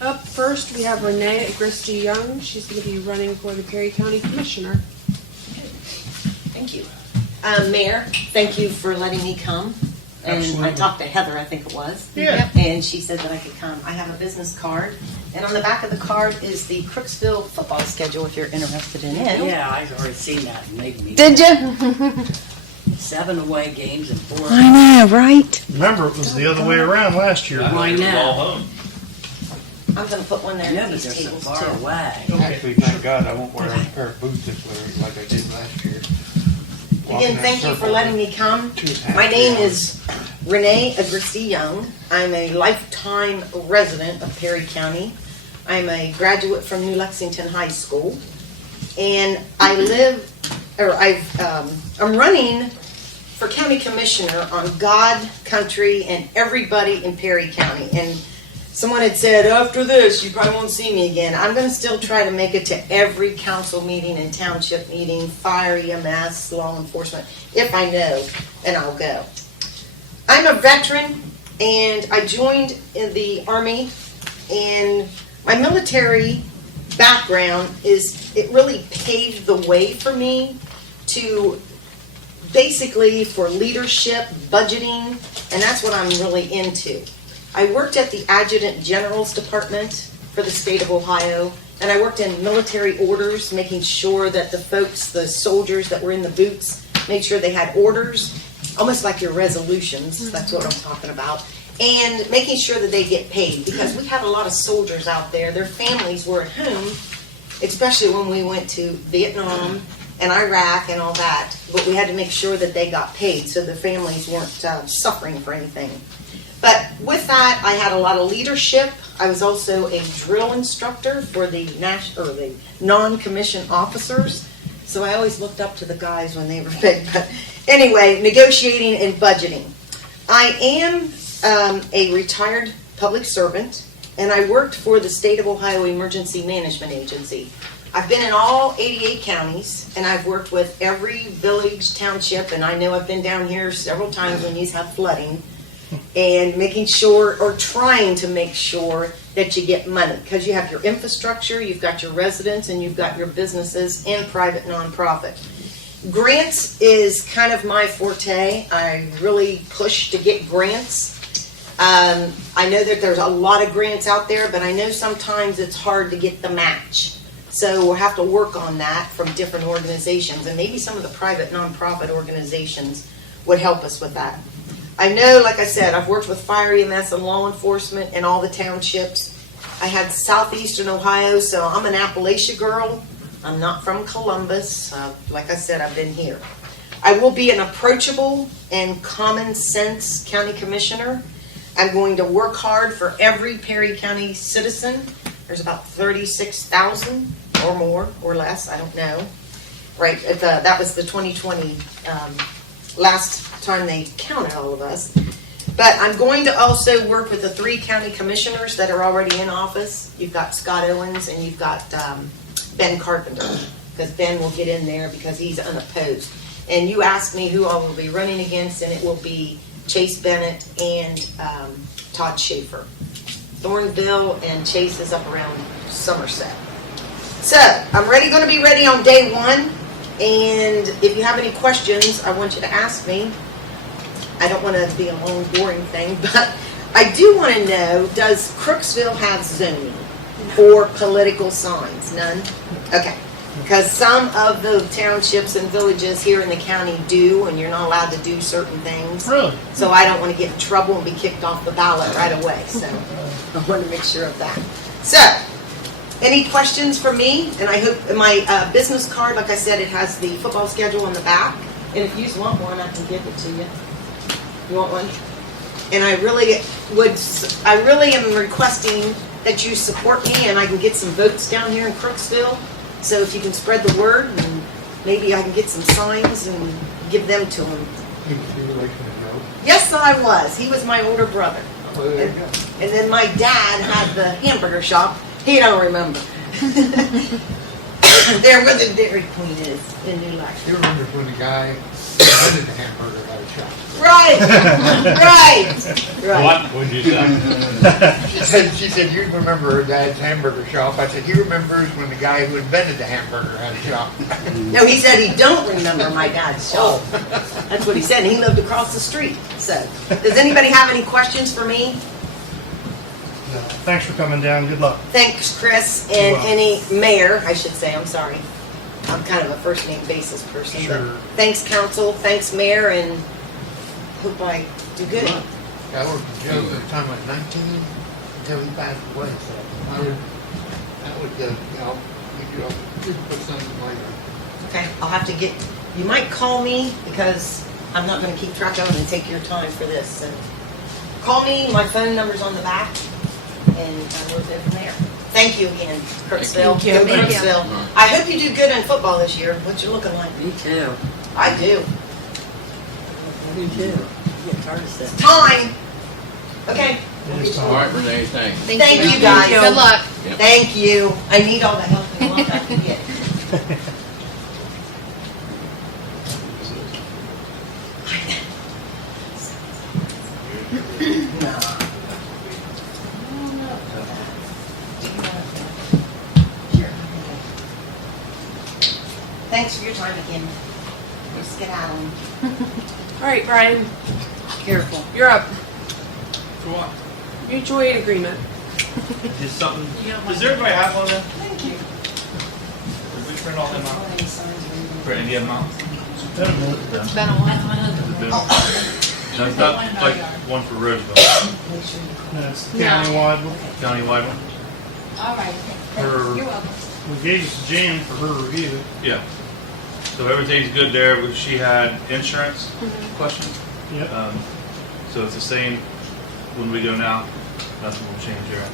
Up first, we have Renee Young. She's going to be running for the Perry County Commissioner. Thank you. Mayor, thank you for letting me come. And Absolutely. I talked to Heather, I think it was. Yeah. And she said that I could come. I have a business card. And on the back of the card is the Crooksville football schedule if you're interested in it. Yeah, I've already seen that. It made me. Did you? 7 away games and 4. I know, right? Remember, it was the other way around last year. I know. I'm going to put one there Yeah, at but these they're so tables far too. away. Actually, thank God I won't wear a pair of boots this winter like I did last year. Again, thank you for letting me come. My name is Renee Young. I'm a lifetime resident of Perry County. I'm a graduate from New Lexington High School, and I'm running for county commissioner on God, country, and everybody in Perry County. And someone had said, after this, you probably won't see me again. I'm going to still try to make it to every council meeting and township meeting, fire, EMS, law enforcement. If I know, then I'll go. I'm a veteran, and I joined in the Army, and my military background it really paved the way for me to basically for leadership, budgeting, and that's what I'm really into. I worked at the Adjutant General's Department for the state of Ohio, and I worked in military orders, making sure that the soldiers that were in the boots, made sure they had orders, almost like your resolutions, that's what I'm talking about, and making sure that they get paid, because we had a lot of soldiers out there, their families were at home, especially when we went to Vietnam and Iraq and all that, but we had to make sure that they got paid so the families weren't suffering for anything. But with that, I had a lot of leadership. I was also a drill instructor for the non-commissioned officers. So I always looked up to the guys when they were big. But anyway, negotiating and budgeting. I am a retired public servant, and I worked for the State of Ohio Emergency Management Agency. I've been in all 88 counties, and I've worked with every village, township, and I know I've been down here several times when you have flooding. And making sure, or trying to make sure that you get money, because you have your infrastructure, you've got your residents, and you've got your businesses and private nonprofit. Grants is kind of my forte. I really push to get grants. I know that there's a lot of grants out there, but I know sometimes it's hard to get the match. So we'll have to work on that from different organizations, and maybe some of the private nonprofit organizations would help us with that. I know, like I said, I've worked with fire, EMS, and law enforcement in all the townships. I had southeastern Ohio, so I'm an Appalachia girl. I'm not from Columbus. Like I said, I've been here. I will be an approachable and common sense county commissioner. I'm going to work hard for every Perry County citizen. There's about 36,000 or more or less, I don't know. Right, that was the 2020 last time they counted all of us. But I'm going to also work with the 3 county commissioners that are already in office. You've got Scott Owens and you've got Ben Carpenter, because Ben will get in there because he's unopposed. And you asked me who I will be running against, and it will be Chase Bennett and Todd Schaefer. Thornville and Chase is up around Somerset. So I'm going to be ready on day 1. And if you have any questions, I want you to ask me. I don't want to be a long, boring thing, but I do want to know, does Crooksville have zoning for political signs? None? Okay. Because some of the townships and villages here in the county do, and you're not allowed to do certain things. Really? So I don't want to get in trouble and be kicked off the ballot right away. So I want to make sure of that. So, any questions for me? And I hope my business card, like I said, it has the football schedule on the back. And if you want one, I can give it to you. You want one? And I really am requesting that you support me, and I can get some votes down here in Crooksville. So if you can spread the word, and maybe I can get some signs and give them to him. He was in relation to Joe. Yes, I was. He was my older brother. Well, there you go. And then my dad had the hamburger shop. He don't remember. There where the Dairy Queen is in New Lac. You remember when the guy who invented the hamburger had a shop? Right, right. What would you say? She said, you remember her dad's hamburger shop. I said, he remembers when the guy who invented the hamburger had a shop. No, he said he don't remember my dad's shop. That's what he said, and he lived across the street. So, does anybody have any questions for me? No. Thanks for coming down. Good luck. Thanks, Chris, and You're welcome. any mayor, I should say, I'm sorry. I'm kind of a first name basis person, but Sure. thanks, council, thanks, mayor, and hope I do good. I worked with Joe from the time I was 19 until he passed away, so that would, you know, you could put something later. Okay, I'll have to get, you might call me, because I'm not gonna keep track of them and take your time for this, so. Call me, my phone number's on the back, and we'll go from there. Thank you again, Crooksville. Thank you. Go Thank you. Crooksville. I hope you do good in football this year. What you looking like? Me too. I do. I do too. I get tired of stuff. Time. Okay. It is All time. right, Renee, thanks. Thank you, guys. Good luck. Thank you. I need all the help in the world I can get. No. Thanks for your time again. We'll skedaddling. All right, Brian, Careful. you're up. For what? Mutual aid agreement. Is something, does everybody have one of them? Thank you. Did we print all them out? For Indian Mountain? It's been a while. No, it's not like one for Roseville, That's the countywide one. countywide one? All right. Her- You're welcome. We gave it to Jan for her review. Yeah. So everything's good there, but she had insurance questions. Yep. So it's the same when we go now, nothing will change there.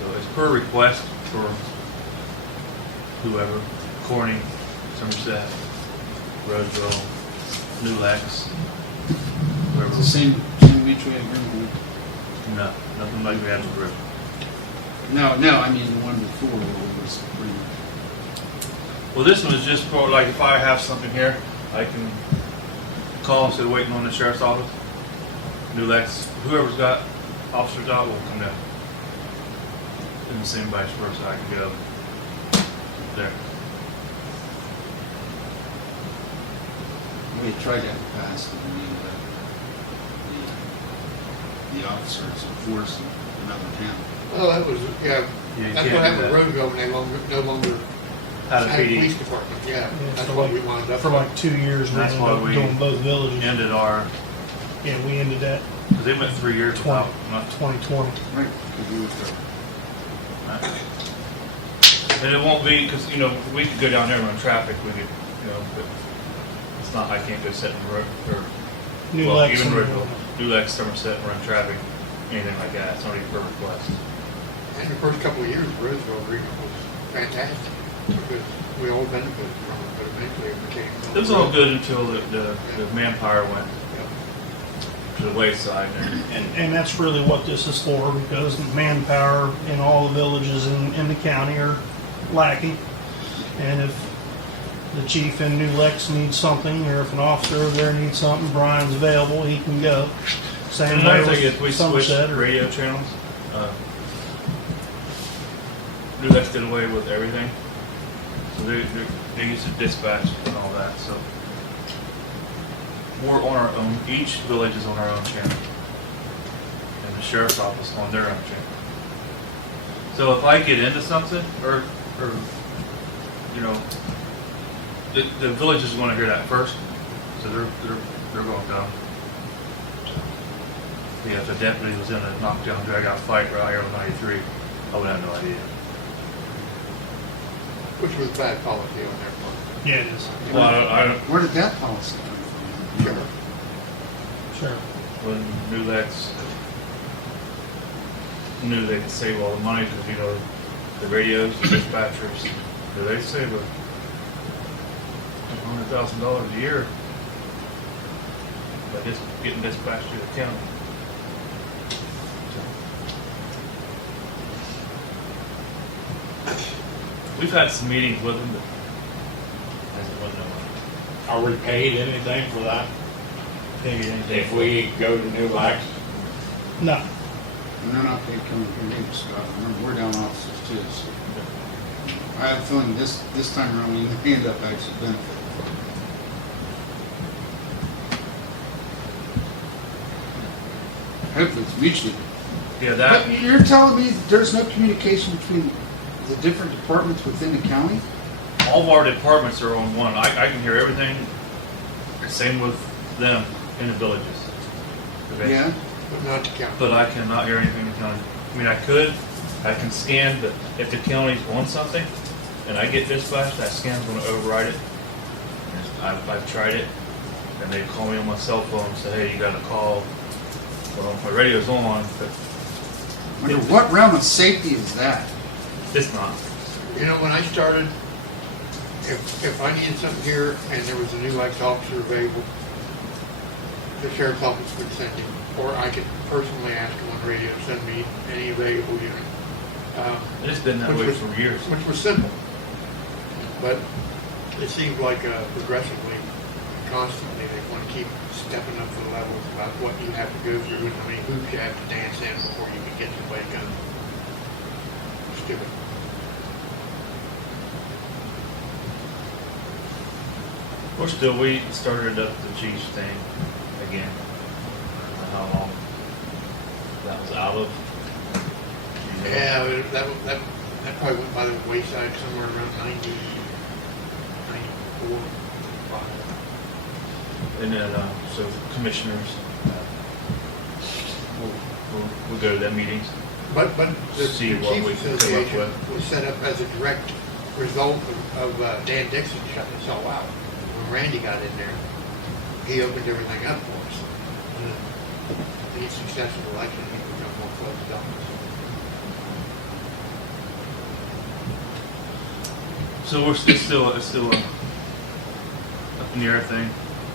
So it's per request for whoever, Corning, Somerset, Roseville, New Lex, whoever. It's the same mutual aid agreement. No, nothing like we had with Roseville. No, I mean the one before was pretty. Well, this one is just for, like, if I have something here, I can call instead of waiting on the sheriff's office. New Lex, whoever's got officer's out will come down. And the same vice versa, I can go there. We had tried that in the past, and we ended up, the officers enforced in another town. Well, that was, yeah, Yeah, you that's can't what happened do with that. Roseville when they no longer Had a had a police PD, department, yeah. Yeah, That's for what like- we wound up For with. like 2 years, we That's ended why up we doing both villages. ended our, Yeah, we ended that because they went 3 years without, 2020. Right. Because we were and it won't be, because, you know, we could go down there and run traffic, we could, you know, but it's not, I can't go sit in the road, or New well, Lex even and- Roseville, New Lex, Somerset, run traffic, anything like that. It's only per request. And the first couple of years, Roseville agreement was fantastic, because we all benefited from it, but eventually it became. It was all good until the manpower went to the wayside. And that's really what this is for, because manpower in all the villages in the county are lacking. And if the chief in New Lex needs something, or if an officer over there needs something, Brian's available, he can go. Same And another way thing is we with switched Somerset. or- radio channels. New Lex did away with everything. So they used to dispatch and all that, so. We're on our own, each village is on our own channel. And the sheriff's office on their own channel. So if I get into something, or you know, the villages want to hear that first, so they're going to come. Yeah, if the deputy was in a knockdown, drag-out fight right here on 93, I would have no idea. Which was bad policy on their part. Yeah, it is. Well, I don't, Where did that policy come from? Sure. Sure. when New Lex knew they could save all the money, because, you know, the radios, the dispatchers, they save $100,000 a year by just getting dispatched to the county. we've had some meetings with them, but hasn't went nowhere. Are we paid anything for that? Maybe anything. If we go to New Lax? No. And they're not paid coming from me, Scott. Remember, we're down offices too, so. I have a feeling this time around, we may end up actually benefiting. Hopefully it's mutually. Yeah, that, But you're telling me there's no communication between the different departments within the county? all of our departments are on one. I can hear everything, same with them in the villages. Yeah? But not the county. But I cannot hear anything in the county. I mean, I can scan, but if the county's on something and I get dispatched, that scan's gonna override it. I've tried it, and they call me on my cell phone and say, hey, you got a call. Well, my radio's on, but Under what realm of safety is that? it's not. You know, when I started, if I needed something here and there was a new Lex officer available, the sheriff's office would send him, or I could personally ask him on radio to send me any available unit. And it's been that Which way was- for years. Which was simple. But it seems like progressively, constantly, they want to keep stepping up the levels about what you have to go through and how many hoops you have to dance in before you can get somebody to come. Stupid. We started up the Chiefs thing again. I don't know how long that was out of. Yeah, that probably went by the wayside somewhere around 90, 94. And then, so commissioners, we'll go to their meetings. But the See what we Chiefs can come up Association with. was set up as a direct result of Dan Dixon shutting us all out. When Randy got in there, he opened everything up for us. And each successive election, he become more closed off. So it's still a up in the air thing.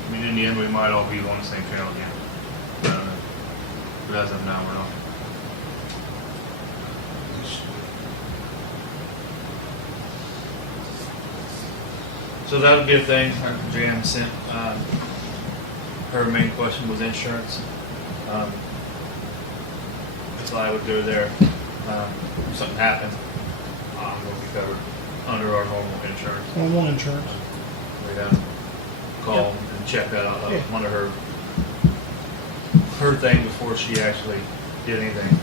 I mean, in the end, we might all be on the same channel again. I don't know. But as of now, we're not. So that would be a thing. Jan sent, her main question was insurance. If I would go there, if something happened, we'll be covered under our normal insurance. Normal insurance. We'd have to call and check that out. That was one of her thing before she actually did anything.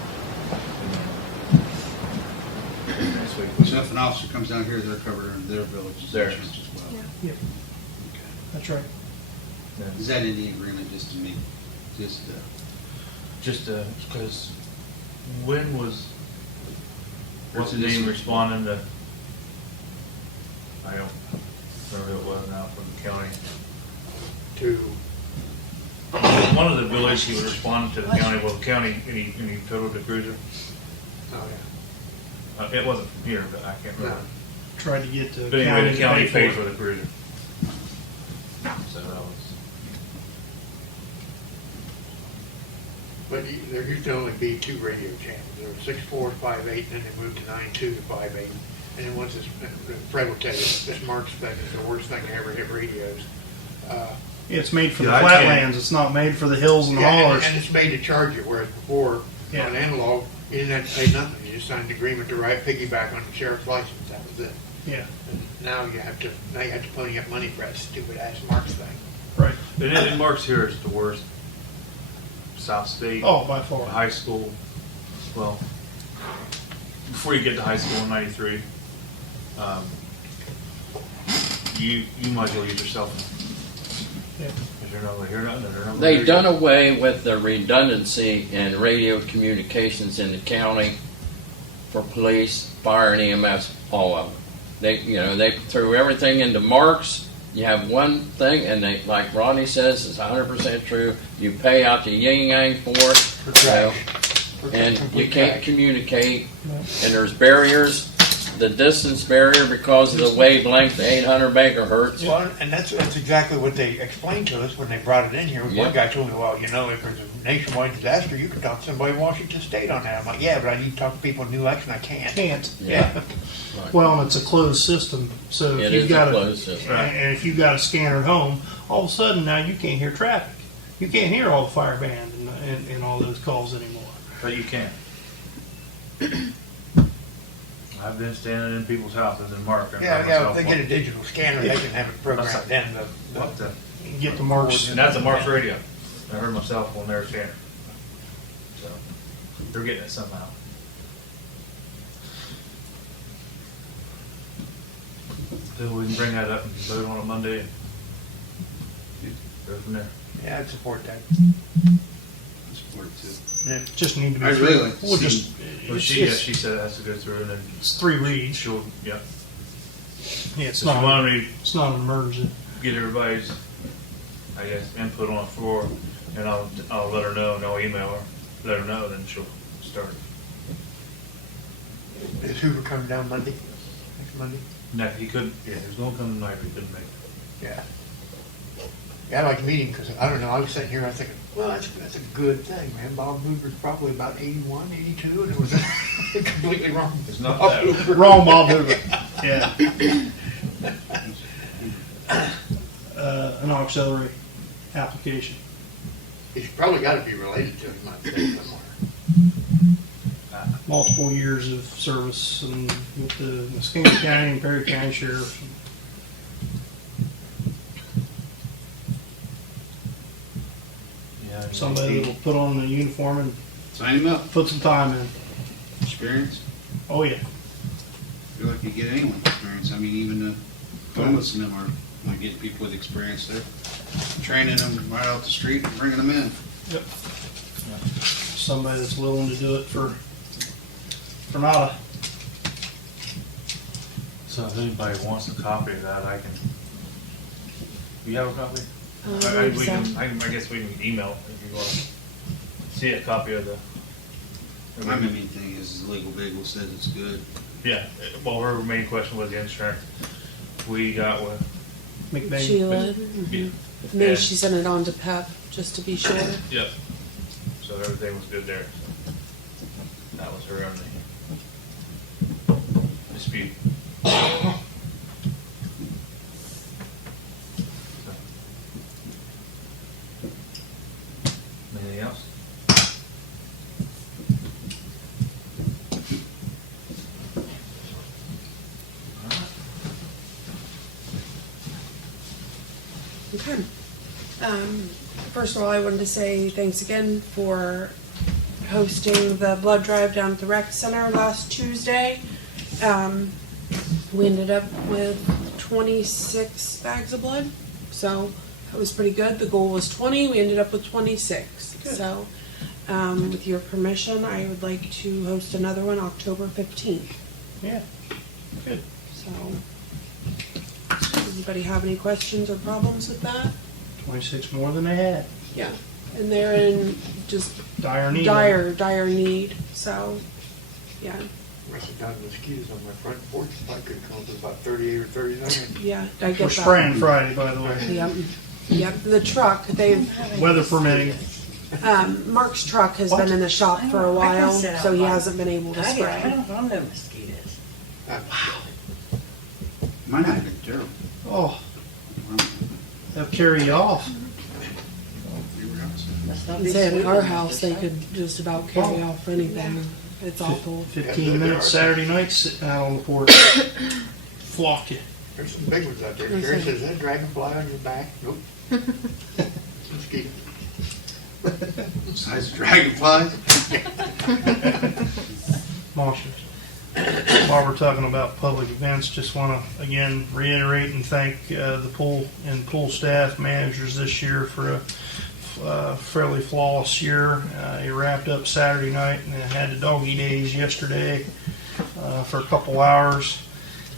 And then next week, So if an officer comes down here, they're covered under their village's Theirs. insurance as well? Yep, Okay. that's right. Is that in the agreement, just to me? Just, because when was, what's the This name week. responding to, I don't remember who it was now from the county. To One of the village, he was responding to the county, well, the county, any totaled the cruiser. oh It wasn't from here, but I can't remember. Tried to get the But anyway, the county to paid pay for the cruiser. So that was, But there used to only be two radio channels. There was 6.4, 5.8, and then they moved to 9.2 to 5.8. And then once Fred will tell you, this Mark spec is the worst thing to ever hit radios. It's made for Yeah, the I can't- flatlands. It's not made for the hills and the Yeah, hollers. and it's made to charge you, whereas before, Yeah. on analog, you didn't have to pay nothing. You just signed an agreement to write piggyback on the sheriff's license. That was it. Yeah, And now you have to pony up money for that stupid ass Marks thing. right. and Mark's here is the worst. South State. Oh, by far. High school, well, before you get to high school in '93, you might as well use your cell phone. Yeah. Because you're not going to hear nothing, and they're not gonna They've hear done you. away with the redundancy in radio communications in the county for police, fire, and EMS, all of them. They threw everything into marks. You have one thing, and they, like Ronnie says, it's 100% true. You pay out the yin yang for it, For trash. For and complete you can't trash. communicate. No. And there's barriers the distance barrier because of the wavelength, 800 megahertz. Well, and that's exactly what they explained to us when they brought it in here. Yeah. One guy told me, well, if there's a nationwide disaster, you can talk to somebody in Washington State on that. I'm like, yeah, but I need to talk to people in New Lex, and I can't. Can't. Yeah. Well, and it's a closed system, so It if you've is a got closed system. and if you've got a scanner at home, all of a sudden now you can't hear traffic. You can't hear all the fire band and all those calls anymore. But you can. I've been standing in people's houses and marking. Yeah, if they get a digital scanner, they can have it programmed in. What the? You can get the marks. And that's a Mark's radio. I heard myself on their scanner. So they're getting it somehow. So we can bring that up and vote on it Monday and go from there. Yeah, I'd support that. Support it too. Yeah. Just need to be. I really like to We'll see- just. Well, she said it has to go through and then It's 3 reads. she'll, yeah. Yeah, it's So she not. wanted me It's not an emergency. to get everybody's, I guess, input on the floor, and I'll let her know, and I'll email her, let her know, then she'll start it. Is Hoover coming down Monday? Next Monday? No, he couldn't, yeah, he was gonna come tonight, but he couldn't make it. Yeah. Yeah, I like meeting because, I don't know, I was sitting here, I was thinking, well, that's a good thing, man. Bob Hoover's probably about 81, 82, and it was completely wrong. It's not Bob that. Hoover. Wrong, Bob Hoover. Yeah. An auxiliary application. He's probably got to be related to him, I think, somewhere. Multiple years of service and with the Muscatine County and Perry County Sheriff. Yeah. Somebody that'll put on the uniform and Sign him up. put some time in. Experience. Oh, yeah. I feel like you get anyone experience. I mean, even the homeless and them are like getting people with experience there. Training them right out the street and bringing them in. Yep. Somebody that's willing to do it for nada. So if anybody wants a copy of that, I can, you have a copy? I guess we can email if you want to see a copy of the. My main thing is the legal bagel says it's good. Yeah, well, her main question was the insurance. We got with, McBain. Sheila. yeah. Maybe And- she sent it on to PEP just to be sure. Yep. So everything was good there. So that was her only dispute. So. Anything else? Okay. First of all, I wanted to say thanks again for hosting the blood drive down at the rec center last Tuesday. We ended up with 26 bags of blood, so that was pretty good. The goal was 20. We ended up with 26. Good. So, with your permission, I would like to host another one October 15th. Yeah. Good. So, does anybody have any questions or problems with that? 26 more than they had. Yeah. And they're in just Dire need. dire need. So, yeah, I must have gotten mosquitoes on my front porch. I could come up with about 38 or 39. yeah, I get We're that. spraying Friday, by the way. Yep. Yep. The truck, they've Weather permitting. Mark's truck has What? been in the shop for a while, so he hasn't been able to I spray. don't want no mosquitoes. Mine have been terrible. Oh, they'll carry you off. Must not And be say at sweet our enough house, to they try. could just about carry off anything. It's awful. 15 minutes Saturday night sitting out on the porch. Flock you. There's some big ones out there. Okay. Sharon says, is that a dragonfly on your back? Nope. Mosquito. Besides dragonflies. Monsters. While we're talking about public events, just want to again reiterate and thank the pool and pool staff managers this year for a fairly flawless year. It wrapped up Saturday night and had the doggy days yesterday for a couple hours.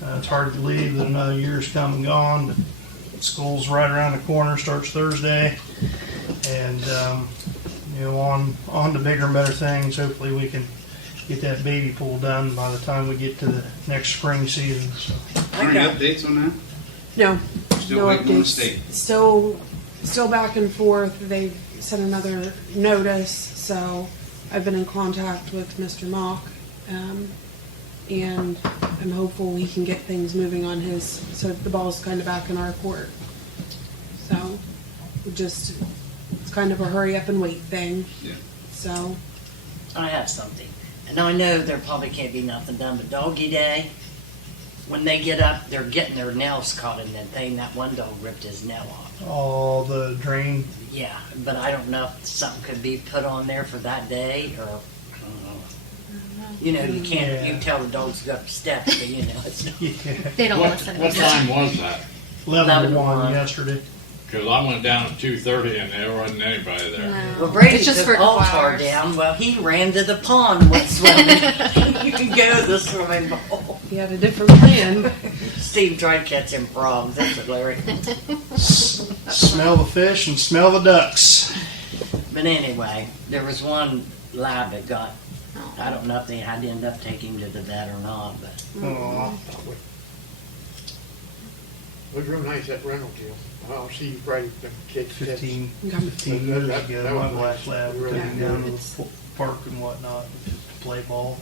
It's hard to believe that another year's come and gone, but school's right around the corner, starts Thursday, and on to bigger and better things. Hopefully we can get that baby pool done by the time we get to the next spring season, so. Any updates on that? No, Still no waiting on the updates. state. Still back and forth. They've sent another notice, so I've been in contact with Mr. Mock, and I'm hopeful he can get things moving on his, so the ball's kind of back in our court. So, it's kind of a hurry up and wait thing. Yeah. So, I have something. And I know there probably can't be nothing done, but Doggy Day, when they get up, they're getting their nails caught in that thing. That one dog ripped his nail off. All the drain, Yeah, but I don't know if something could be put on there for that day, or, I don't know. You know, you can't, you can tell the dog's got steps, but you know, it's not. yeah, They don't What, listen. what time was that? 11 to 1 11. yesterday. Because I went down at 2:30 and there wasn't anybody there. No. Well, Brady It's just took for a couple Altar hours. down. Well, he ran to the pond with swimming. You can go to the swimming pool. he had a different plan. Steve tried to catch him frogs. That's hilarious. Smell the fish and smell the ducks. But anyway, there was one lab that got, I don't know if they had to end up taking him to the vet or not, but Aw. It was real nice, that rental deal. I'll see you Friday, the kids. 15 That- years that ago, was my nice. black lab took Really him good. down to the park and whatnot to play ball.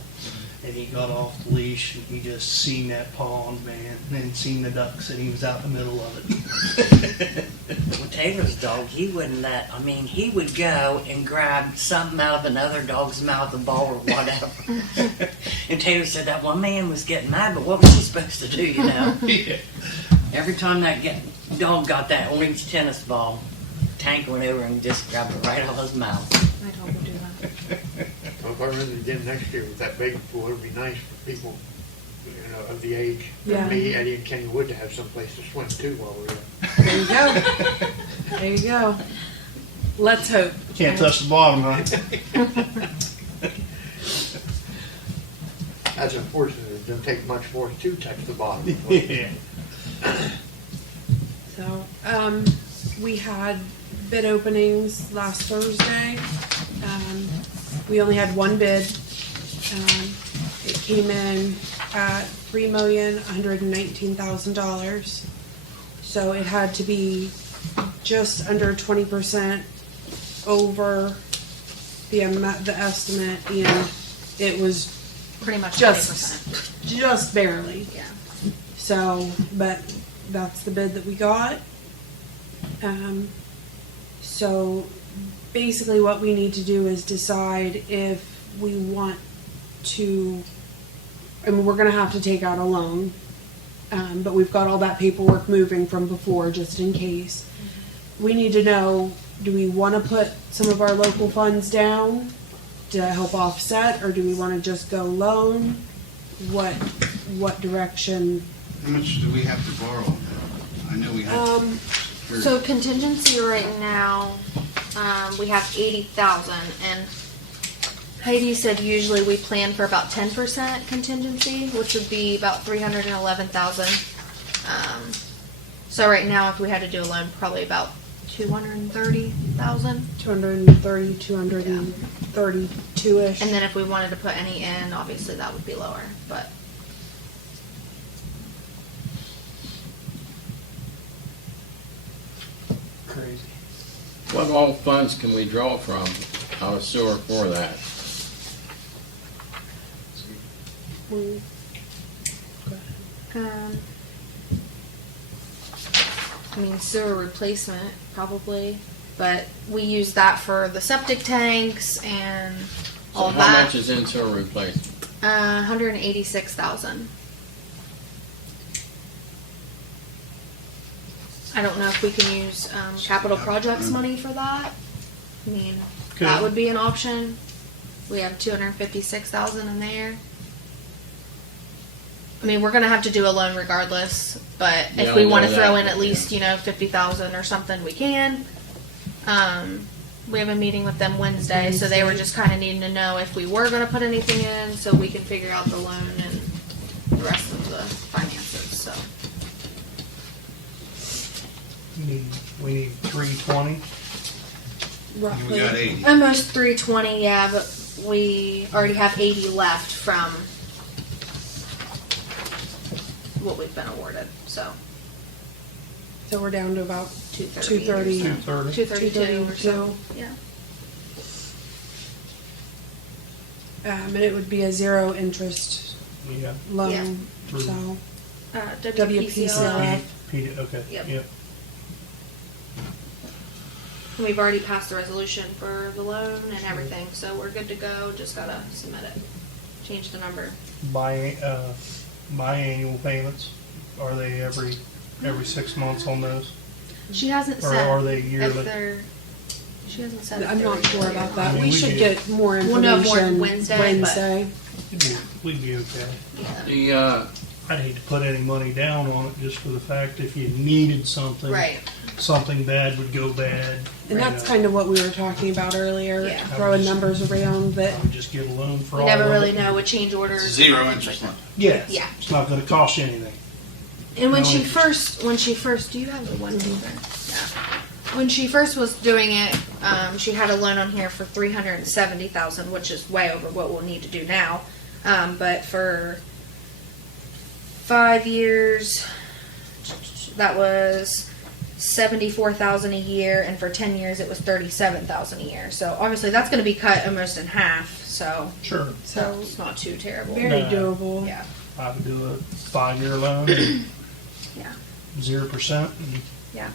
And he got off the leash and he just seen that pond, man, and then seen the ducks and he was out in the middle of it. well, Taylor's dog, he wouldn't let, I mean, he would go and grab something out of another dog's mouth, a ball or whatever. And Taylor said that one man was getting mad, but what was he supposed to do, you know? Yeah. Every time that dog got that orange tennis ball, Tank went over and just grabbed it right out of his mouth. My dog would do that. Well, if I run it again next year with that big pool, it'd be nice for people, you know, of the age. Yeah. Me, Eddie, and Kenny Wood to have someplace to swim too while we're there. There you go. There you go. Let's hope. Can't touch the bottom, huh? That's unfortunate. It doesn't take much for us to touch the bottom. Yeah. So, we had bid openings last Thursday. We only had one bid. It came in at $3,119,000. So it had to be just under 20% over the amount, the estimate, and it was Pretty much just 20%. just barely. Yeah. So, but that's the bid that we got. So basically what we need to do is decide if we want to, I mean, we're gonna have to take out a loan. But we've got all that paperwork moving from before, just in case. We need to know, do we wanna put some of our local funds down to help offset, or do we wanna just go loan? What direction? How much do we have to borrow? I know we have. So contingency right now, we have 80,000, and Heidi said usually we plan for about 10% contingency, which would be about 311,000. So right now, if we had to do a loan, probably about 230,000. 230, 232-ish. And then if we wanted to put any in, obviously that would be lower, but. Crazy. What all funds can we draw from out of sewer for that? I mean, sewer replacement, probably, but we use that for the septic tanks and So all how that. much is in sewer replacement? 186,000. I don't know if we can use capital projects money for that. I mean, that Could. would be an option. We have 256,000 in there. I mean, we're gonna have to do a loan regardless, but Yeah, if we I want to know throw that, in at least, yeah. 50,000 or something, we can. We have a meeting with them Wednesday, so they were just kind of needing to know if we were gonna put anything in, so we can figure out the loan and the rest of the finances, so. We need 320. We got 80. Almost 320, yeah, but we already have 80 left from what we've been awarded, so So we're down to about 230. 230. 232 or so. 232. Yeah. And it would be a zero interest Yeah. loan, Through- so. WPCLF. Okay, Yep. yep. And we've already passed the resolution for the loan and everything, so we're good to go. Just gotta submit it. Change the number. Biannual payments, are they every 6 months on those? She hasn't Or said are they if yearly? they're. She hasn't said. if I'm they're not sure yearly about or that. I mean, We we should do- get more We'll know more information Wednesday, but- Wednesday. We'd be okay. not. The, I'd hate to put any money down on it just for the fact if you needed something. Right. Something bad would go bad. And that's kind of what we were talking about earlier, Yeah. throwing numbers around that. I would just get a loan for We all never of really it. know with change orders. Zero and interest things loan. Yes. Yeah. It's not gonna cost you anything. And when No she interest. first, do you have the one there? Yeah. When she first was doing it, she had a loan on here for $370,000, which is way over what we'll need to do now. But for 5 years, that was $74,000 a year, and for 10 years it was $37,000 a year. So obviously that's going to be cut almost in half. So Sure. So it's not too terrible. very No. doable. Yeah, I would do a 5-year loan, and yeah, 0%. And yeah.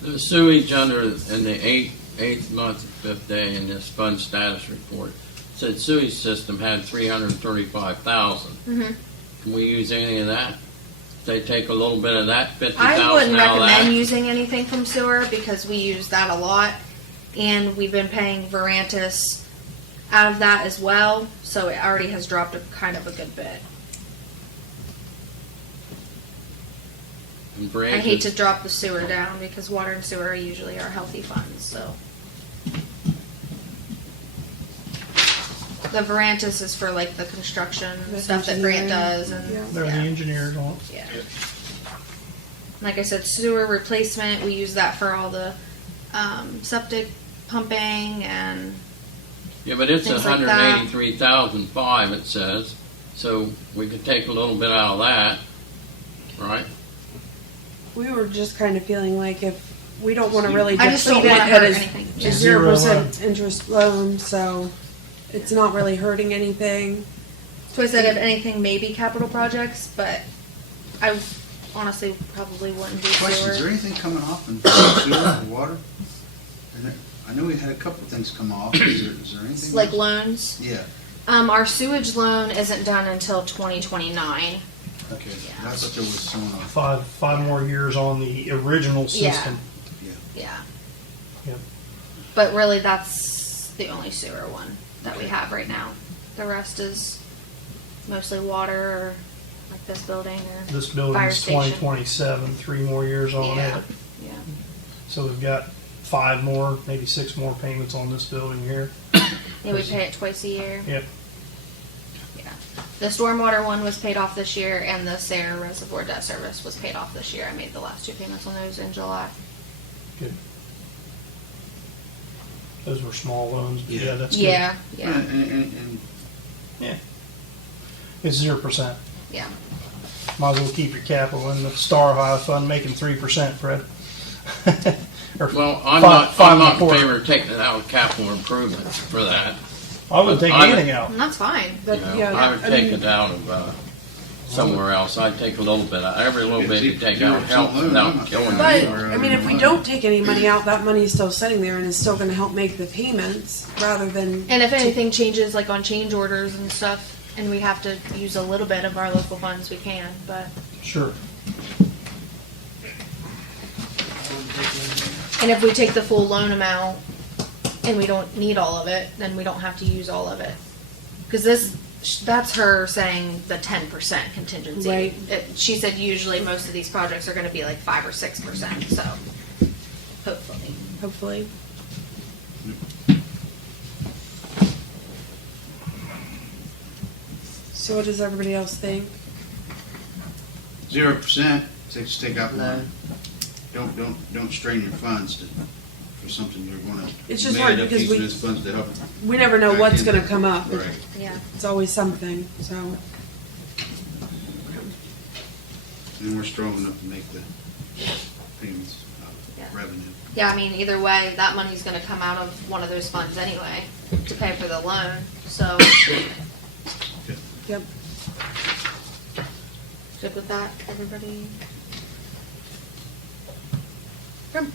the sewage under, in the eighth month, fifth day in this fund status report, said sewage system had 335,000. Mhm. Can we use any of that? They take a little bit of that, 50,000 I wouldn't out of recommend that? using anything from sewer because we use that a lot, and we've been paying Verantis out of that as well, so it already has dropped a kind of a good bit. And I hate to Verantis- drop the sewer down because water and sewer are usually our healthy funds, so. The Verantis is for like the construction The stuff that Grant engineering, does and, yeah. they're the engineers on it. yeah. Like I said, sewer replacement, we use that for all the septic pumping and Yeah, but it's things like that. 183,005, it says, so we could take a little bit out of that, right? We were just kind of feeling like if we don't want to really I just don't deplete it wanna at hurt a anything. a Yeah. 0% interest loan, so it's not really hurting anything. So I said if anything, maybe capital projects, but I honestly probably wouldn't do Question, is there sewer. anything coming off in sewer or water? I know we had a couple of things come off. Is there anything? Like else? loans. Yeah, Our sewage loan isn't done until 2029. okay. I thought there was someone on. 5 more years on the original Yeah. system. Yeah. Yep. But really, that's the only sewer one that we have right now. The rest is mostly water or like this building or This fire building's station. 2027, 3 more years on Yeah. it. Yeah. So we've got 5 more, maybe 6 more payments on this building here. Yeah, we pay it twice a year. Yep. Yeah. The stormwater one was paid off this year, and the Sarah Reservoir debt service was paid off this year. I made the last 2 payments on those in July. Good. Those were small loans, but Yeah. yeah, that's good. Yeah. Yeah. And It's 0%. Yeah. Might as well keep your capital in the Star Ohio Fund making 3%, Fred. Or Well, I'm five not and a in quarter. favor of taking it out of capital improvements for that. I wouldn't take I would- anything out. And that's fine. You But, know, yeah, I would I take mean, it out of somewhere else. I'd take a little bit out. Every little bit you take out 0% helps loan, I'm without not killing taking But, you. anywhere I mean, if we money. don't take any money out, that money's still sitting there and is still going to help make the payments rather than. And if anything changes, like on change orders and stuff, and we have to use a little bit of our local funds, we can. But Sure. and if we take the full loan amount and we don't need all of it, then we don't have to use all of it. Because that's her saying the 10% contingency. Right. She said usually most of these projects are going to be like 5 or 6%. So hopefully. Hopefully. So what does everybody else think? 0%, just take out the money. Don't strain your funds for for something they're gonna. It's just may hard end up because using we- this funds to help. We never know back what's in. gonna come up. Right. Yeah. It's always something, so. And we're strong enough to make the payments out of Yeah. revenue. Yeah, I mean, either way, that money's gonna come out of one of those funds anyway, to pay for the loan, so. Yep. Good with that, everybody? Come.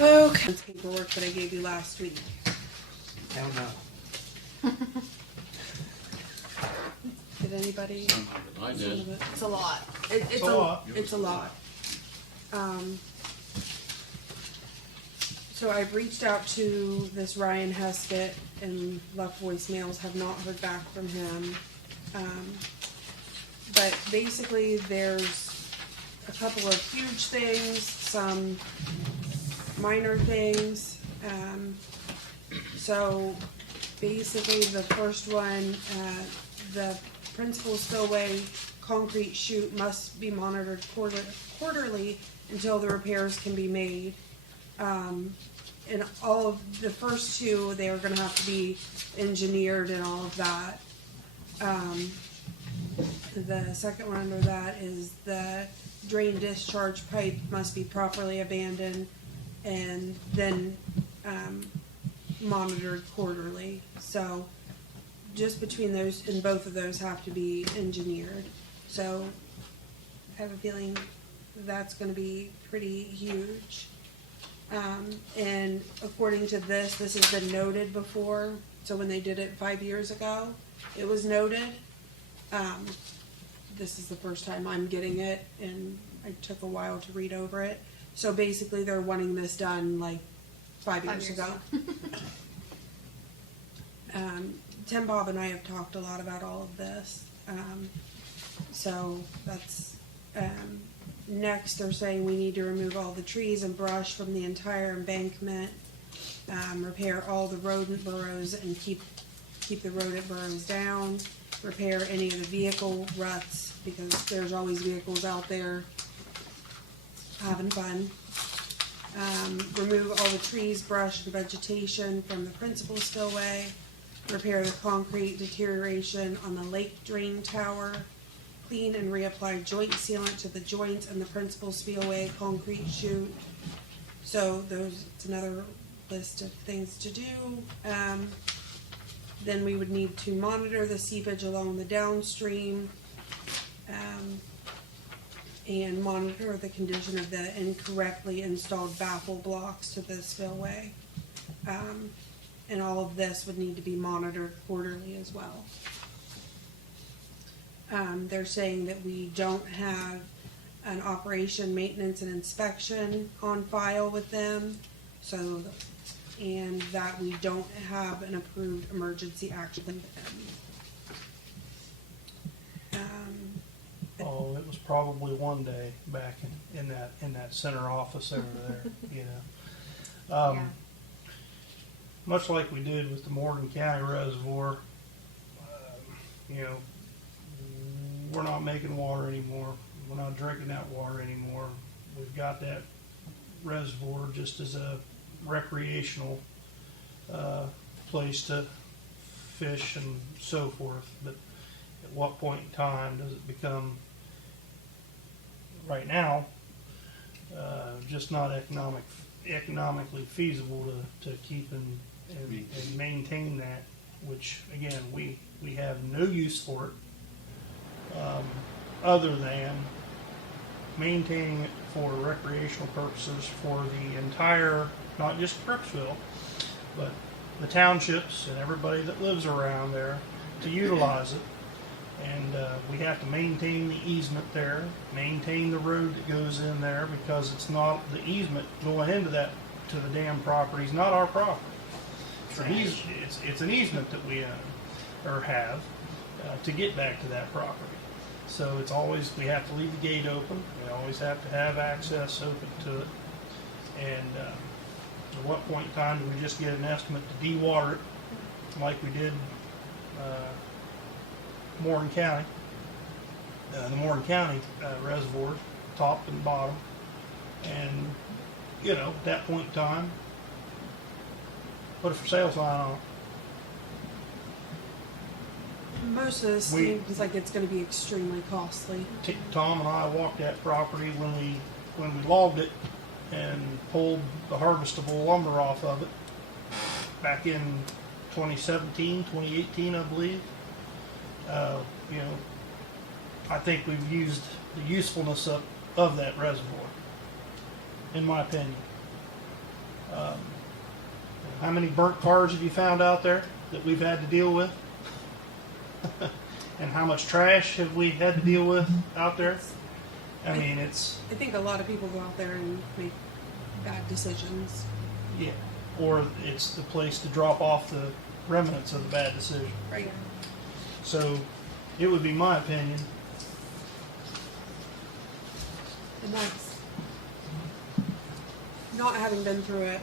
Okay. Paperwork that I gave you last week. Hell no. Did anybody? I Some did. of it? It's a lot. It's a lot. It's a lot. So I've reached out to this Ryan Heskett and left voicemails, have not heard back from him. But basically there's a couple of huge things, some minor things. So basically the first one, the principal spillway concrete chute must be monitored quarterly until the repairs can be made. And all of the first two, they are gonna have to be engineered and all of that. The second one under that is the drain discharge pipe must be properly abandoned and then, monitored quarterly. So just between those, and both of those have to be engineered. So I have a feeling that's gonna be pretty huge. And according to this has been noted before, so when they did it 5 years ago, it was noted. This is the first time I'm getting it, and I took a while to read over it. So basically, they're wanting this done like 5 years ago. Tim, Bob, and I have talked a lot about all of this. So that's, next, they're saying we need to remove all the trees and brush from the entire embankment, repair all the rodent burrows and keep the rodent burrows down, repair any of the vehicle ruts, because there's always vehicles out there having fun. Remove all the trees, brush, and vegetation from the principal spillway, repair the concrete deterioration on the lake drain tower, clean and reapply joint sealant to the joints and the principal spillway concrete chute. So it's another list of things to do. Then we would need to monitor the seepage along the downstream, and monitor the condition of the incorrectly installed baffle blocks to the spillway. And all of this would need to be monitored quarterly as well. They're saying that we don't have an operation, maintenance, and inspection on file with them, and that we don't have an approved emergency action with them. Oh, it was probably one day back in that center office over there, you know. Yeah. Much like we did with the Morgan County Reservoir, you know, we're not making water anymore. We're not drinking that water anymore. We've got that reservoir just as a recreational place to fish and so forth. But at what point in time does it become, right now, just not economically feasible to keep and maintain that, which again, we have no use for it. Other than maintaining it for recreational purposes for the entire, not just Crooksville, but the townships and everybody that lives around there to utilize it. And we have to maintain the easement there, maintain the road that goes in there, because it's not the easement going into that to the dam property is not our property. It's an easement that we own or have to get back to that property. So it's always, we have to leave the gate open. We always have to have access open to it. And at what point in time do we just get an estimate to de-water it like we did Morgan County? the Morgan County reservoirs, top and bottom. And, you know, at that point in time, put a for sale sign on it. Most of this We- seems like it's gonna be extremely costly. Tom and I walked that property when we logged it and pulled the harvestable lumber off of it back in 2017, 2018, I believe. You know, I think we've used the usefulness of that reservoir, in my opinion. How many burnt cars have you found out there that we've had to deal with? And how much trash have we had to deal with out there? I mean, it's, I think a lot of people go out there and make bad decisions. yeah, or it's the place to drop off the remnants of the bad decision. Right. So it would be my opinion. And that's not having been through it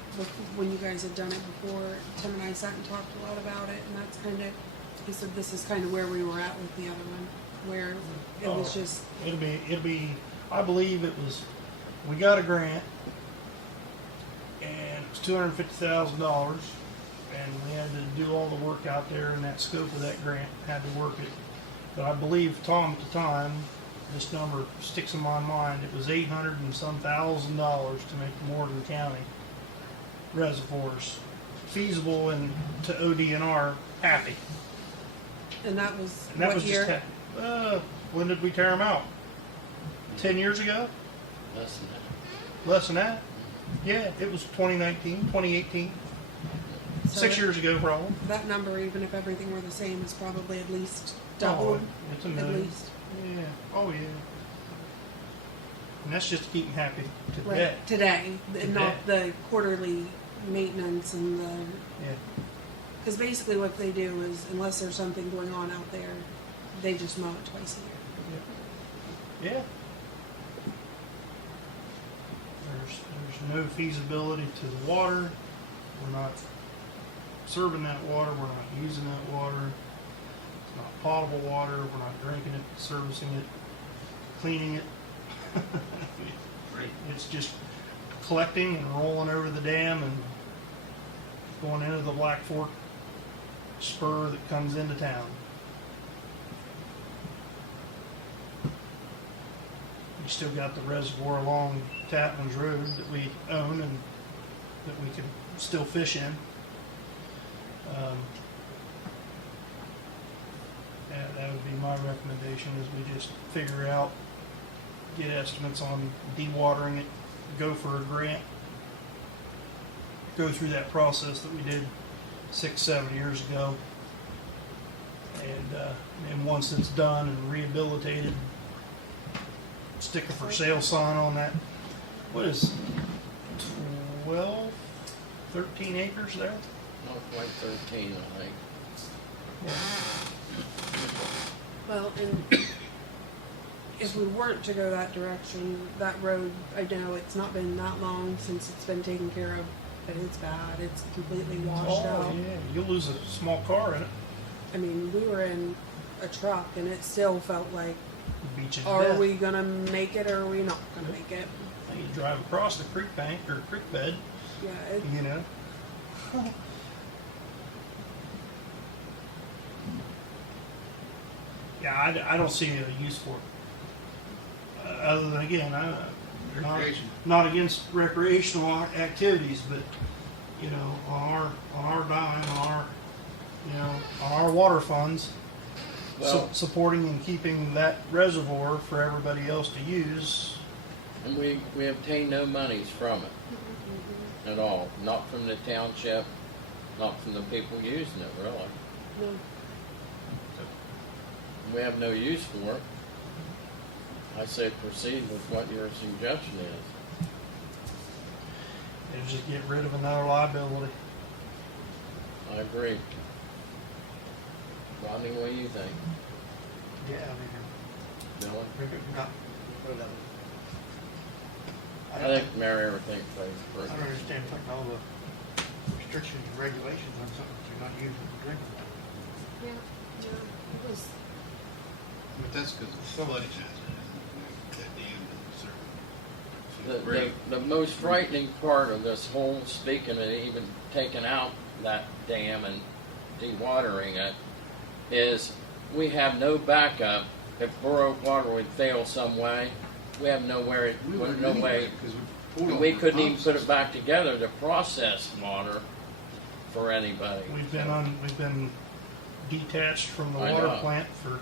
when you guys had done it before. Tim and I sat and talked a lot about it, and that's kind of, he said this is kind of where we were at with the other one, where it was just, It'll be, I believe it was, we got a grant and it was $250,000 and we had to do all the work out there in that scope of that grant, had to work it. But I believe Tom at the time, this number sticks in my mind, it was $800 and some thousand to make the Morgan County reservoirs feasible and to ODNR happy. and that was And that what was year? just, when did we tear them out? 10 years ago? Less than that. Less than that? Yeah, it was 2019, 2018. So 6 years ago, probably. That number, even if everything were the same, is probably at least Oh, doubled. it's a At million. least. Yeah. Oh, yeah. And that's just to keep them happy today. Right, today, and not the quarterly maintenance and the, Yeah. because basically what they do is, unless there's something going on out there, they just mow it twice a year. Yeah. There's no feasibility to the water. We're not serving that water. We're not using that water. It's not potable water. We're not drinking it, servicing it, cleaning it. It's just collecting and rolling over the dam and going into the Black Fork spur that comes into town. We still got the reservoir along Tapman's Road that we own and that we can still fish in. That would be my recommendation, is we just figure out, get estimates on dewatering it, go for a grant, go through that process that we did 6-7 years ago. And once it's done and rehabilitated, stick a for sale sign on that. What is 12, 13 acres there? Not quite 13, I think. Well, and if we weren't to go that direction, that road, I know it's not been that long since it's been taken care of, but it's bad. It's completely washed out. Yeah, you'll lose a small car in it. I mean, we were in a truck and it still felt like, Beat you to are death. we gonna make it or are we not gonna make it? You drive across the creek bank or creek bed, Yeah, it, you know. Yeah, I don't see a use for it. Other than, again, Recreation. not against recreational activities, but, you know, on our dime, on our water funds, Well, supporting and keeping that reservoir for everybody else to use. and we obtain no monies from it at all. Not from the township, not from the people using it, really. no. We have no use for it. I say proceed with what your suggestion is. And just get rid of another liability. I agree. Rodney, what do you think? Yeah, I mean, Dylan? not, whatever. I think Mary everything plays I pretty. don't understand putting all the restrictions and regulations on something that you're not using for drinking water. Yeah, it was. But that's because of the flooding hazard, that dam is certain. The most frightening part of this whole, speaking of even taking out that dam and dewatering it, is we have no backup. If Borough Water would fail some way, we have no way, we couldn't even put it back together to process water for anybody. We've been detached from the I water know. plant for,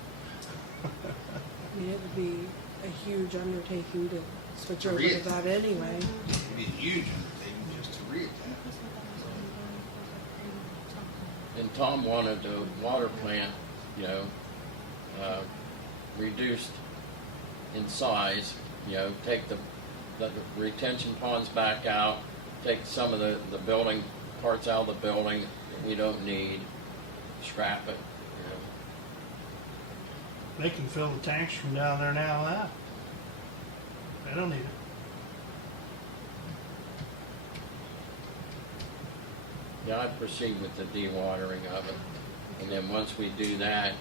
I mean, it would be a huge undertaking to switch over to Really? that anyway. It'd be a huge undertaking just to reattach. And Tom wanted the water plant, reduced in size, take the retention ponds back out, take some of the building, parts out of the building that we don't need, scrap it, they can fill the tanks from down there now. They don't need it. Yeah, I'd proceed with the dewatering of it. And then once we do that,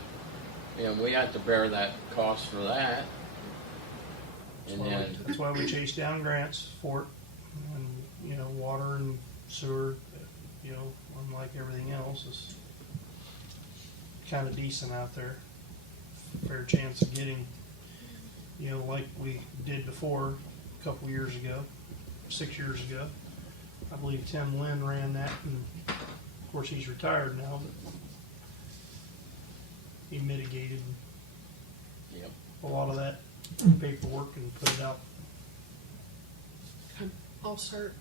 we have to bear that cost for that. And then, That's why we chase down grants for it, and, water and sewer, unlike everything else, is kind of decent out there. Fair chance of getting, like we did before, a couple years ago, 6 years ago. I believe Tim Lynn ran that, and of course he's retired now, but he mitigated yep. a lot of that paperwork and put it out. I'll start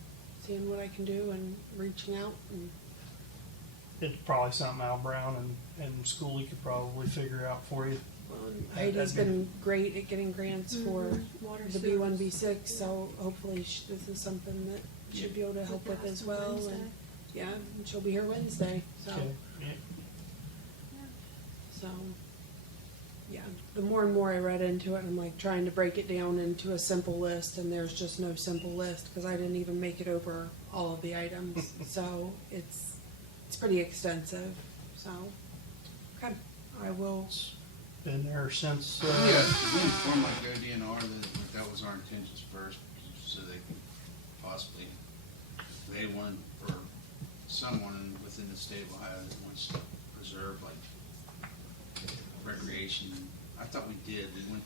seeing what I can do and reaching out. And It's probably something Al Brown and Schooley could probably figure out for you. Heidi's been great at getting grants for Water the B1, B6, so hopefully this is something that she'll be able to help with as well. And yeah, and she'll be here Wednesday. So, Okay, yeah. so yeah, the more and more I read into it, I'm like trying to break it down into a simple list, and there's just no simple list because I didn't even make it over all of the items. So it's pretty extensive. So okay, I will. Been there since, We informed like ODNR that was our intentions first, so they could possibly, they had one or someone within the state of Ohio that wants to preserve like recreation. I thought we did we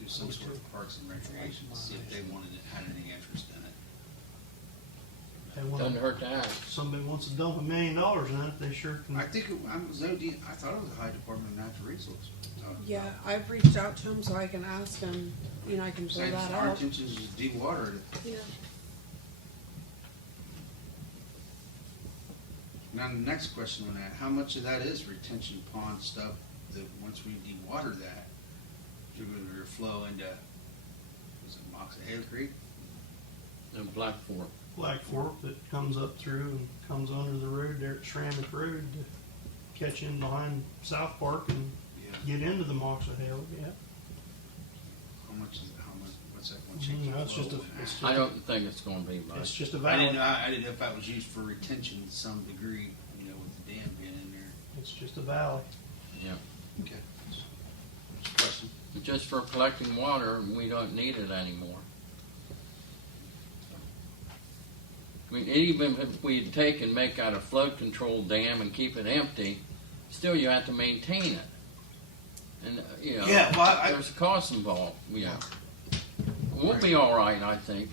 do some sort of parks and recreation to see if they had any interest in it. Doesn't hurt to ask. Somebody wants to dump $1 million in it, they sure can. I think it was I thought it was the Ohio Department of Natural Resources. Yeah, I've reached out to him so I can ask him. I can throw that Our out. intention is to dewater it. Yeah. Now, the next question on that, how much of that is retention pond stuff that once we dewater that, you're going to flow into, was it Moxahale Creek? And Black Fork. Black Fork that comes up through and comes under the road there at Schrammick Road to catch in behind South Park and Yeah. get into the Moxahale, yeah. What's that one? No, it's just a, I don't think it's gonna be it's much. just a I didn't valley. know if that was used for retention to some degree, with the dam being in there. It's just a valley. Yeah. Okay. Just a question. But just for collecting water, we don't need it anymore. I mean, even if we take and make out a flood control dam and keep it empty, still you have to maintain it. And, Yeah, well, there's a cost involved, We'll be all right, I think.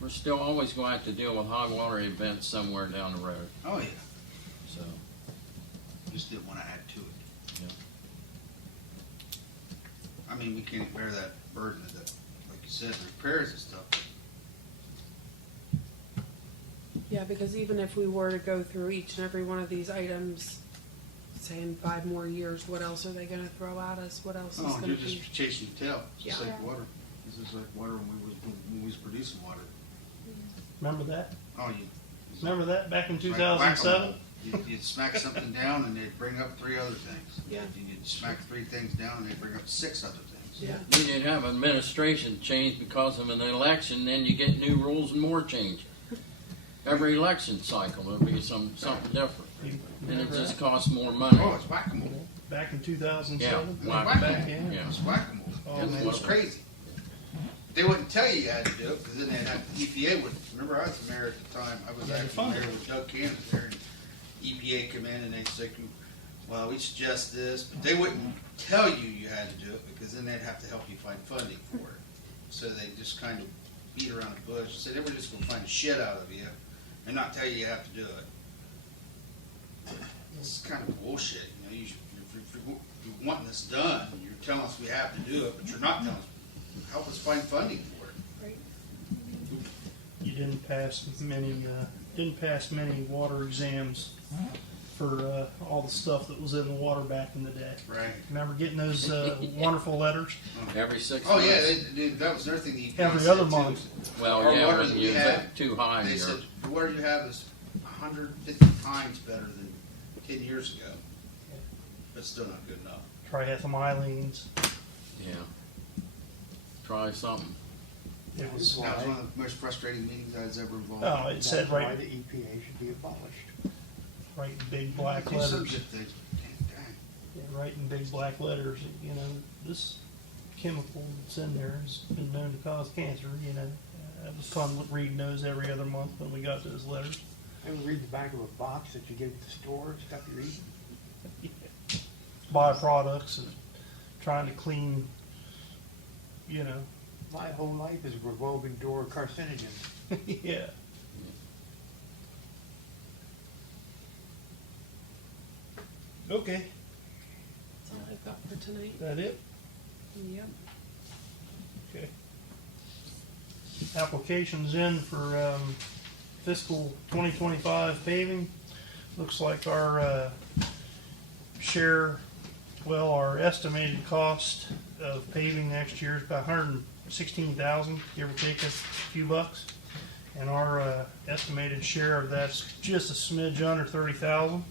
We're still always going to have to deal with high water events somewhere down the road, Oh, yeah. so. Just didn't want to add to it. Yeah. I mean, we can't bear that burden of the, like you said, repairs and stuff. Yeah, because even if we were to go through each and every one of these items, say in 5 more years, what else are they going to throw at us? What else is Oh, going you're to be? just chasing your tail. It's just Yeah. like water. This is like water when we was producing water. Remember that? Oh, Remember that back in it's like 2007? whack-a-mole. You'd smack something down and they'd bring up 3 other things. Yeah. You'd smack 3 things down and they'd bring up 6 other things. Yeah. You didn't have administration change because of an election, then you get new rules and more change. Every election cycle, there'll be something different. You And it remember just that? costs more money. Oh, it's whack-a-mole. Back in 2007? Yeah, Whack-a-mole. Back in? Yeah. It's whack-a-mole. Oh, It's man. It was crazy. They wouldn't tell you had to do it, because then they'd have, EPA would, remember I was the mayor at the time, I was Yeah, actually fun. mayor with Doug Cannon there, and EPA come in and they said, well, we suggest this, but they wouldn't tell you you had to do it, because then they'd have to help you find funding for it. So they just kind of beat around the bush, said, they were just gonna find shit out of you, and not tell you have to do it. It's kind of bullshit, you know, if you're wanting this done, you're telling us we have to do it, but you're not telling us, help us find funding for it. You didn't pass many water exams for all the stuff that was in the water back in the day. Right. Remember getting those wonderful letters? Every 6 Oh, months. yeah, that was another thing the EPA Every said, other too. month. Well, Our yeah, water when that you we get have, too high, They you're, said, the water you have is 150 times better than 10 years ago. But still not good enough. Triethylmylenes. yeah. Try something. It was, That was one of the most frustrating meetings I was ever involved oh, in. it said That's why right, the EPA should be abolished. right in big black Do some letters. good things. Dang. Yeah, right in big black letters, you know, this chemical that's in there has been known to cause cancer, you know. It was fun reading those every other month when we got those letters. I would read the back of a box that you get at the store, stuff you're eating. Byproducts of trying to clean, you know, My whole life is a revolving door of carcinogens. yeah. Okay, That's all I've got for tonight. that it? Yep. Okay. Applications in for fiscal 2025 paving. Looks like our share, well, our estimated cost of paving next year is about $116,000, give or take a few bucks. And our estimated share of that's just a smidge under $30,000.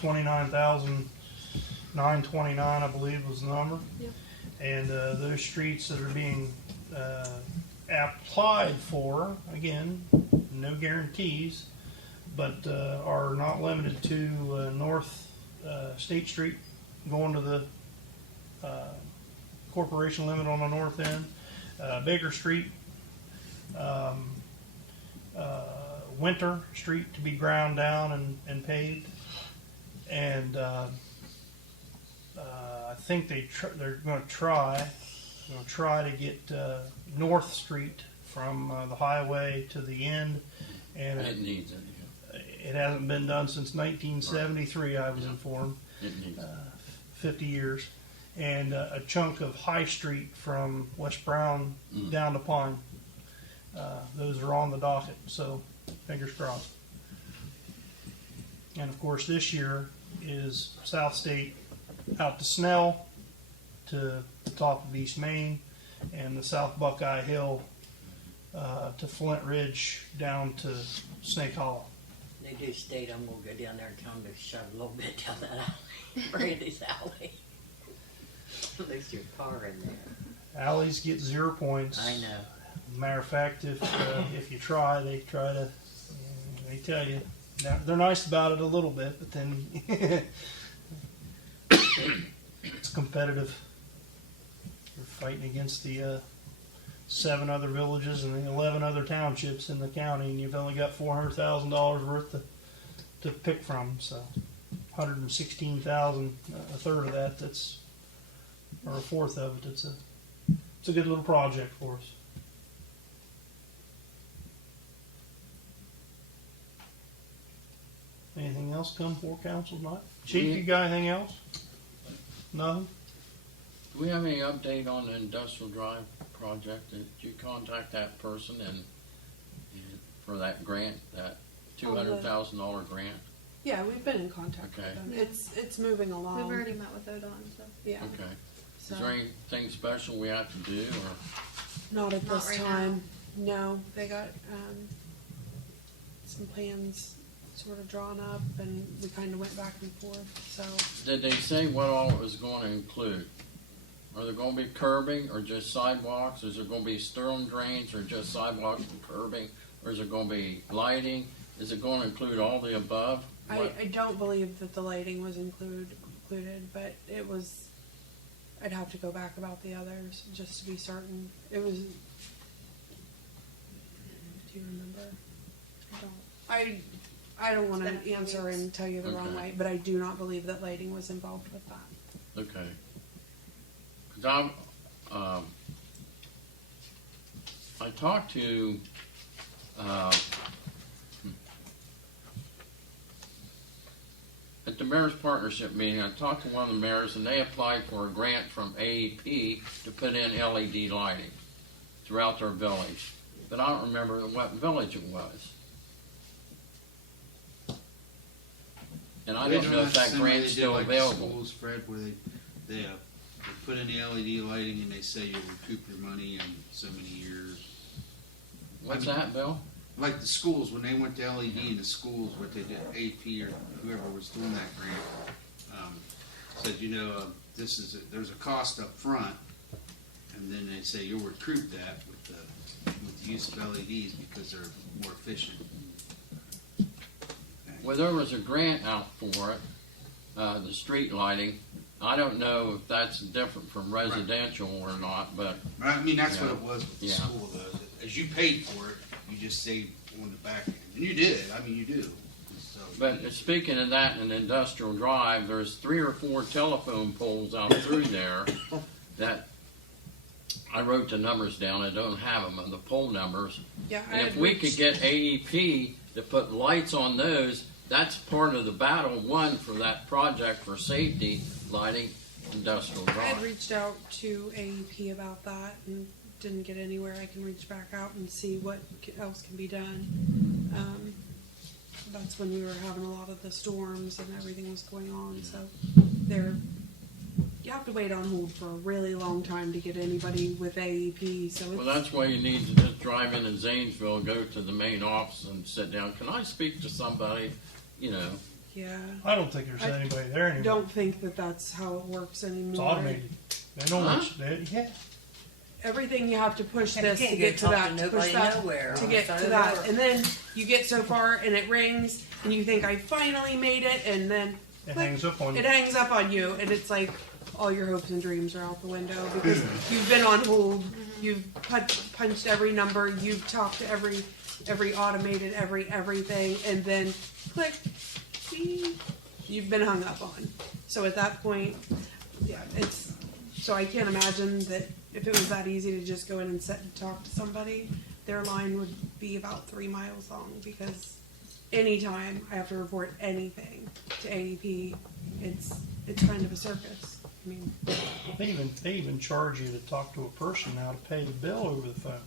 $29,929, I believe, was the number. Yep. And those streets that are being applied for, again, no guarantees, but are not limited to North State Street, going to the corporation limit on the north end, Baker Street, Winter Street to be ground down and paved, and I think they're going to try to get North Street from the highway to the end, and It needs it. it hasn't been done since 1973. I was informed. It needs it. 50 years, and a chunk of High Street from West Brown down to Pine. Those are on the docket, so fingers crossed. And of course, this year is South State out to Snell to the top of East Main, and the South Buckeye Hill to Flint Ridge down to Snake Hollow. They do state I'm gonna go down there and tell them to shove a little bit down that alley, Brandy's alley. There's your car in there. Alleys get 0 points. I know. Matter of fact, if you try, they try to. They tell you. Now, they're nice about it a little bit, but then it's competitive. You're fighting against the 7 other villages and the 11 other townships in the county, and you've only got $400,000 worth to pick from. So, $116,000, a third of that. That's or a fourth of it. It's a good little project for us. Anything else come before council tonight? Chief, you got anything else? Nothing? Do we have any update on the industrial drive project? Did you contact that person and for that grant, that $200,000 grant? Yeah, we've been in contact Okay. with them. It's moving along. We've already met with Odon, so. Yeah. Okay. So, Is there anything special we have to do or? not at Not this right time. No, they got some plans sort of drawn up, and we kind of went back and forth. So Did they say what all it was going to include? Are there going to be curbing or just sidewalks? Is there going to be storm drains or just sidewalks and curbing? Or is it going to be lighting? Is it going to include all the above? I don't believe that the lighting was included, but it was, I'd have to go back about the others, just to be certain. It was, do you remember? I don't want to answer and tell you the wrong Okay. way, but I do not believe that lighting was involved with that. Okay. 'Cause I talked to, at the mayor's partnership meeting, I talked to one of the mayors, and they applied for a grant from AEP to put in LED lighting throughout their village. But I don't remember what village it was. And I don't know if that grant's still available. Schools, Fred, where they put in the LED lighting and they say you'll recoup your money in so many years. What's that, Bill? Like the schools, when they went to LED in the schools, what they did, AP or whoever was doing that grant, said, there's a cost up front, and then they say you'll recoup that with the use of LEDs because they're more efficient. Well, there was a grant out for it, the street lighting. I don't know if that's different from residential or not, but I mean, that's Yeah. what it was with the Yeah. school, though. As you paid for it, you just saved on the back end. And you did. I mean, you do. So, But speaking of that, in Industrial Drive, there's 3 or 4 telephone poles out through there that I wrote the numbers down. I don't have them, the pole numbers. Yeah, And if we could get AEP to put lights on those, that's part of the battle won for that project for safety lighting, Industrial I had Drive. reached out to AEP about that and didn't get anywhere. I can reach back out and see what else can be done. That's when we were having a lot of the storms and everything was going on, so you have to wait on hold for a really long time to get anybody with AEP, so Well, it's, that's why you need to just drive into Zanesville, go to the main office and sit down. Can I speak to somebody? yeah. I don't think there's I anybody there anymore. Don't think that that's how it works anymore. It's automated. They don't want you, yeah. Everything you have to push You this can't to go get to talk that, to to push nobody that, nowhere to on get the to phone that, or- and then you get so far and it rings and you think I finally made it, and then It click, hangs up on you. it hangs up on you, and it's like all your hopes and dreams are out the window because you've been on hold, you've punched every number, you've talked to every automated everything, and then click, see, you've been hung up on. So at that point, yeah, so I can't imagine that if it was that easy to just go in and sit and talk to somebody, their line would be about 3 miles long, because anytime I have to report anything to AEP, it's kind of a circus. I mean, They even charge you to talk to a person now to pay the bill over the phone.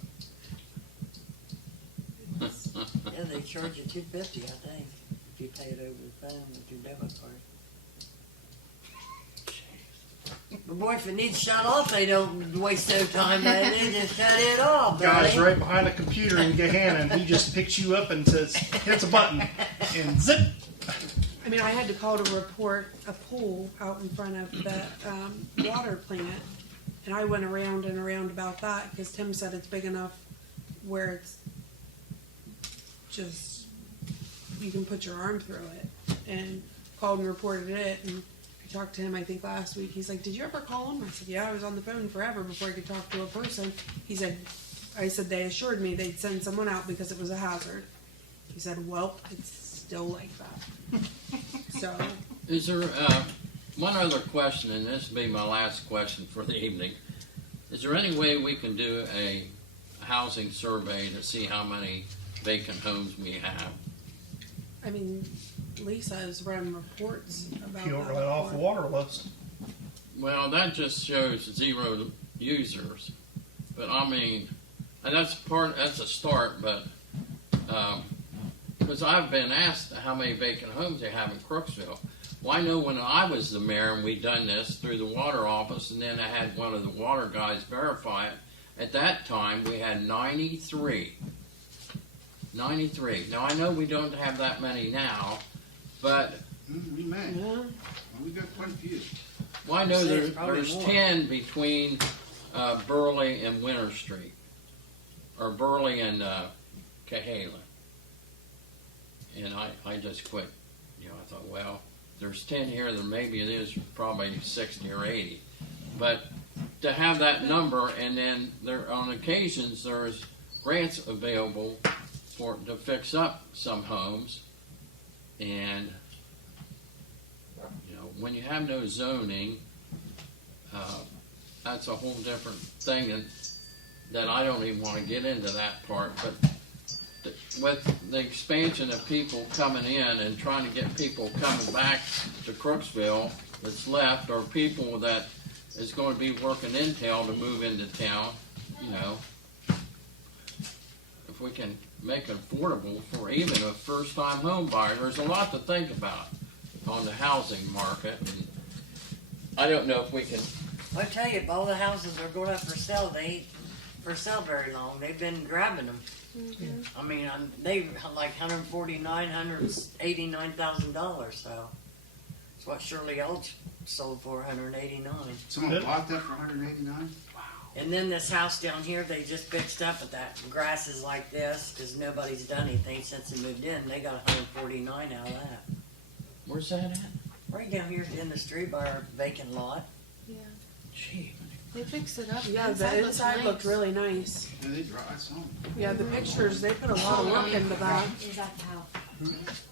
Yeah, they charge you $250, I think, if you pay it over the phone with your debit card. But boy, if it needs shut off, they don't waste no time. They just shut it off. Guy's buddy. right behind the computer in Gehanna, and he just picks you up and says, hits a button, and zip. I mean, I had to call to report a pool out in front of the water plant, and I went around and around about that because Tim said it's big enough where it's just you can put your arm through it, and called and reported it. And I talked to him, I think last week. He's like, "Did you ever call him?" I said, "Yeah, I was on the phone forever before I could talk to a person." He said, "I said they assured me they'd send someone out because it was a hazard." He said, "Well, it's still like that." So, is there one other question, and this will be my last question for the evening. Is there any way we can do a housing survey to see how many vacant homes we have? I mean, Lisa has run reports about Peel that right off the before. water list. Well, that just shows 0 users. But I mean, and that's a start, but because I've been asked how many vacant homes they have in Crooksville. Well, I know when I was the mayor and we done this through the water office, and then I had one of the water guys verify it. At that time, we had 93. 93. Now, I know we don't have that many now, but We may. Yeah. We got quite a few. well, I know Say it's probably there's more. 10 between Burley and Winter Street, or Burley and Cahalan. And I just quit You know, I thought, well, there's 10 here, then maybe it is probably 60 or 80. But to have that number, and then there on occasions there's grants available to fix up some homes, and you know, when you have no zoning, that's a whole different thing, and that I don't even want to get into that part. But with the expansion of people coming in and trying to get people coming back to Crooksville that's left, or people that is going to be working in town to move into town, you know, if we can make it affordable for even a first-time home buyer, there's a lot to think about on the housing market. And I don't know if we can. I tell you, if all the houses are going up for sale, they ain't for sale very long. They've been grabbing them. I mean, they like $149,000, $189,000. So it's what Shirley Elch sold for, $189,000. Someone bought that for 189. And then this house down here, they just fixed up, but that grass is like this because nobody's done anything since they moved in. They got $149,000 out of that. Where's that at? Right down here at the end of the street by our vacant lot. Yeah. Gee. They fixed it up. Yeah, the inside looked really nice. Yeah, they dry. I saw them. Yeah, the pictures, they put a lot of work into that. Is that the house?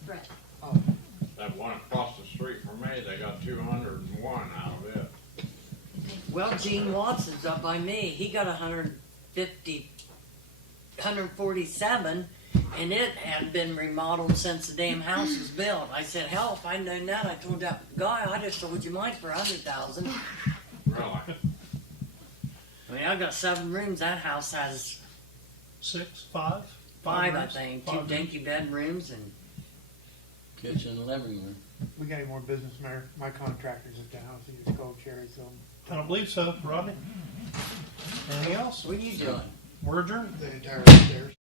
Brett. That one across the street from me, they got 201 out of it. Well, Gene Watson's up by me. He got 147, and it had been remodeled since the damn house was built. I said, hell, if I'd known that, I told that guy, I'd have sold you mine for $100,000. Really? I mean, I've got 7 rooms. That house has 5 I rooms? think. 5 2 rooms. dinky bedrooms and Kitchen and living room. We got any more business, Mayor? My contractor's at the house, he just called Sherry, so I don't believe so, Rodney. Anything else? what are you doing? We're adjourned. the entire upstairs.